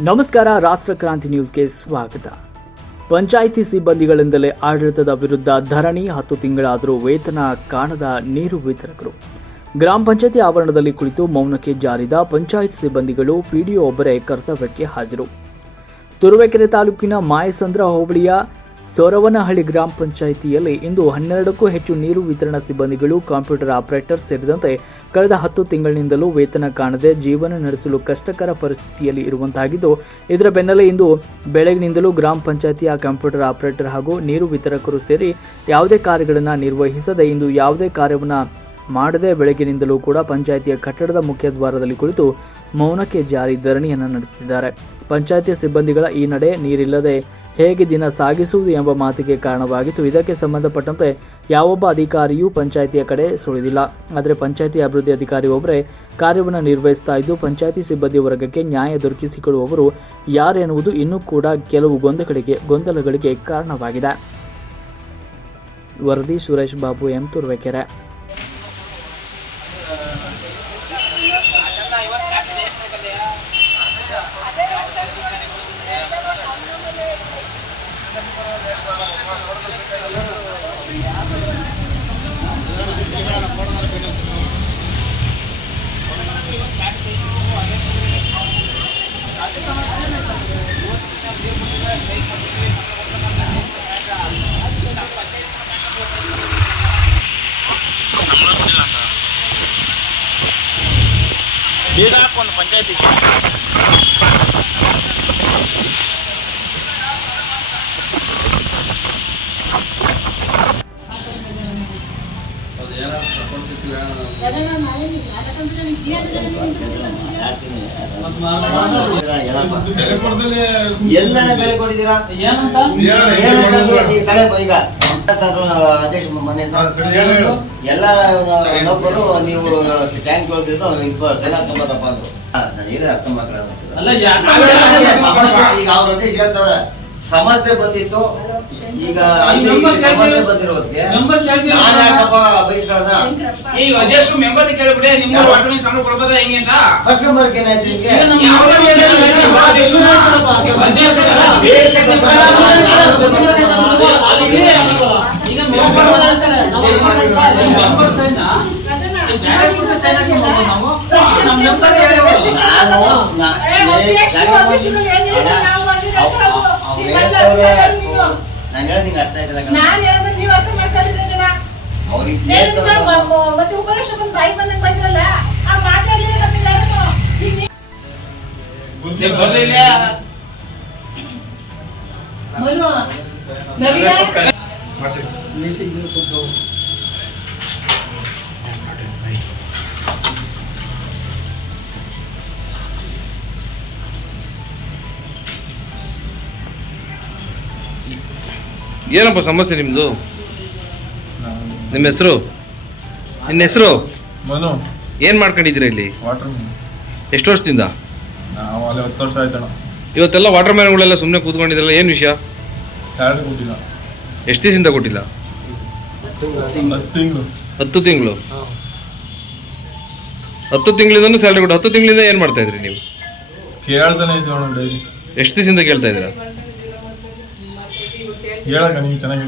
ನಮಸ್ಕಾರ, ರಾಷ್ಟ್ರ ಕ್ರಾಂತಿ ನ್ಯೂಸ್ಗೆ ಸ್ವಾಗತ. ಪಂಚಾಯಿತಿ ಸಿಬ್ಬಂದಿಗಳಿಂದಲೇ ಆಡಳಿತದ ವಿರುದ್ಧ ಧರಣಿ. 10 ತಿಂಗಳಾದರೂ ವೇತನ ಕಾಣದ ನೀರು ವಿತರಕರು. ಗ್ರಾಮ ಪಂಚಾಯಿತಿ ಆವರಣದಲ್ಲಿ ಕುಳಿತು ಮೌನಕ್ಕೆ ಜಾರಿದ ಪಂಚಾಯತ್ ಸಿಬ್ಬಂದಿಗಳು. ಪಿಡಿಒ ಒಬ್ಬರೇ ಕರ್ತವ್ಯಕ್ಕೆ ಹಾಜರು. ತುರುವೇಕೆರೆ ತಾಲೂಕಿನ ಮಾಯಸಂದ್ರ ಹೋಬಳಿಯ ಸೋರವನಹಳ್ಳಿ ಗ್ರಾಮ ಪಂಚಾಯಿತಿಯಲ್ಲಿ ಇಂದು 12ಕ್ಕೂ ಹೆಚ್ಚು ನೀರು ವಿತರಣಾ ಸಿಬ್ಬಂದಿಗಳು, ಕಂಪ್ಯೂಟರ್ ಆಪರೇಟರ್ ಸೇರಿದಂತೆ ಕಳೆದ 10 ತಿಂಗಳಿನಿಂದಲೂ ವೇತನ ಕಾಣದೆ ಜೀವನ ನಡೆಸಲು ಕಷ್ಟಕರ ಪರಿಸ್ಥಿತಿಯಲ್ಲಿ ಇರುವಂತಾಗಿದ್ದು, ಇದರ ಬೆನ್ನಲ್ಲೇ ಇಂದು ಬೆಳಗಿನಿಂದಲೂ ಗ್ರಾಮ ಪಂಚಾಯಿತಿಯ ಕಂಪ್ಯೂಟರ್ ಆಪರೇಟರ್ ಹಾಗೂ ನೀರು ವಿತರಕರು ಸೇರಿ ಯಾವುದೇ ಕಾರ್ಯಗಳನ್ನು ನಿರ್ವಹಿಸದೆ, ಇಂದು ಯಾವುದೇ ಕಾರ್ಯವನ್ನು ಮಾಡದೆ ಬೆಳಗಿನಿಂದಲೂ ಕೂಡ ಪಂಚಾಯಿತಿಯ ಕಟ್ಟಡದ ಮುಖ್ಯ ದ್ವಾರದಲ್ಲಿ ಕುಳಿತು ಮೌನಕ್ಕೆ ಜಾರಿ ಧರಣಿಯನ್ನು ನಡೆಸುತ್ತಿದ್ದಾರೆ. ಪಂಚಾಯಿತಿ ಸಿಬ್ಬಂದಿಗಳ ಈ ನಡೆ ನೀರಿಲ್ಲದೆ ಹೇಗೆ ದಿನ ಸಾಗಿಸುವುದು ಎಂಬ ಮಾತಿಗೆ ಕಾರಣವಾಗಿತ್ತು. ಇದಕ್ಕೆ ಸಂಬಂಧಪಟ್ಟಂತೆ ಯಾವೊಬ್ಬ ಅಧಿಕಾರಿಯೂ ಪಂಚಾಯಿತಿಯ ಕಡೆ ಸುಳಿದಿಲ್ಲ. ಆದರೆ ಪಂಚಾಯಿತಿ ಅಭಿವೃದ್ಧಿ ಅಧಿಕಾರಿ ಒಬ್ಬರೇ ಕಾರ್ಯವನ್ನು ನಿರ್ವಹಿಸ್ತಾ ಇದ್ದು, ಪಂಚಾಯಿತಿ ಸಿಬ್ಬಂದಿ ವರ್ಗಕ್ಕೆ ನ್ಯಾಯ ದೊರಕಿಸಿಕೊಡುವವರು ಯಾರೆನ್ನುವುದು ಇನ್ನೂ ಕೂಡ ಕೆಲವು ಗೊಂದಲಗಳಿಗೆ ಕಾರಣವಾಗಿದೆ. ವರದಿ ಸುರೇಶ್ ಬಾಬು, ಎಂ, ತುರುವೇಕೆರೆ. पंचायती ಎಲ್ಲನೇ ಬೆಲೆ ಕೊಟ್ಟಿದ್ದೀರಾ? ಈಗ ಅಧ್ಯಕ್ಷ ಮನೆ ಎಲ್ಲ ನೌಕರು ನೀವು ಟ್ಯಾಂಕ್ ತೊಳೆದಿದ್ದು ಸೈನ್ ಹಾಕೊಂಬತ್ತಪ್ಪ ಅಂದ್ರು. ನಾನು ಹೇಳಿದ್ರೆ ಅರ್ಥ ಮಾಡ್ಕೊಳ್ಳ. ಈಗ ಅವ್ರ ಅಧ್ಯಕ್ಷ ಹೇಳ್ತವ್ರೆ ಸಮಸ್ಯೆ ಬಂದಿತ್ತು, ಈಗ ಸಮಸ್ಯೆ ಬಂದಿರೋದಕ್ಕೆ ನಾನು ಯಾಕಪ್ಪ ಬಯಸ್ಕೊಳ್ಳೋಣ? ಈಗ ಅಧ್ಯಕ್ಷರು ಮೆಂಬರ್ ಕೇಳ್ಬಿಡಿ, ನಿಮ್ಮ ವಾಟರ್ ಸಂಬಳ ಕೊಡ್ಬೋದಾ ಹೆಂಗೆ ಅಂತ ಕಸ್ಕೊಂಬರ್ಕ್ ಏನಾಯ್ತು ನಿಮ್ಗೆ? ನಾನು ಹೇಳೋದು ನಿಂಗೆ ಅರ್ಥ ಆಯ್ತಲ್ಲ? ಏನಪ್ಪ ಸಮಸ್ಯೆ ನಿಮ್ಮದು? ನಿಮ್ಮ ಹೆಸರು? ನಿನ್ನ ಹೆಸರು? ಮನು. ಏನು ಮಾಡ್ಕೊಂಡಿದ್ದೀರಾ ಇಲ್ಲಿ? ವಾಟರ್. ಎಷ್ಟು ವರ್ಷದಿಂದ? ನಾವು ಅಲ್ಲಿ 10 ವರ್ಷ ಆಯ್ತಣ್ಣ. ಇವತ್ತೆಲ್ಲ ವಾಟರ್ ಮ್ಯಾನ್ಗಳೆಲ್ಲ ಸುಮ್ಮನೆ ಕೂತ್ಕೊಂಡಿದ್ರಲ್ಲ, ಏನು ವಿಷಯ? ಸ್ಯಾಲರಿ ಕೊಟ್ಟಿಲ್ಲ. ಎಷ್ಟು ದಿವಸದಿಂದ ಕೊಟ್ಟಿಲ್ಲ? 10 ತಿಂಗಳು. 10 ತಿಂಗಳು? 10 ತಿಂಗಳಿಂದನೂ ಸ್ಯಾಲರಿ ಕೊಟ್ಟು 10 ತಿಂಗಳಿಂದ ಏನು ಮಾಡ್ತಾ ಇದ್ರಿ ನೀವು? ಕೇಳ್ತಾನೆ ಇದ್ದೀವಿ ಅಣ್ಣ ಡೈಲಿ. ಎಷ್ಟು ದಿವಸದಿಂದ ಕೇಳ್ತಾ ಇದ್ದೀರಾ? ಹೇಳಕ್ಕ ನೀವು ಚೆನ್ನಾಗಿ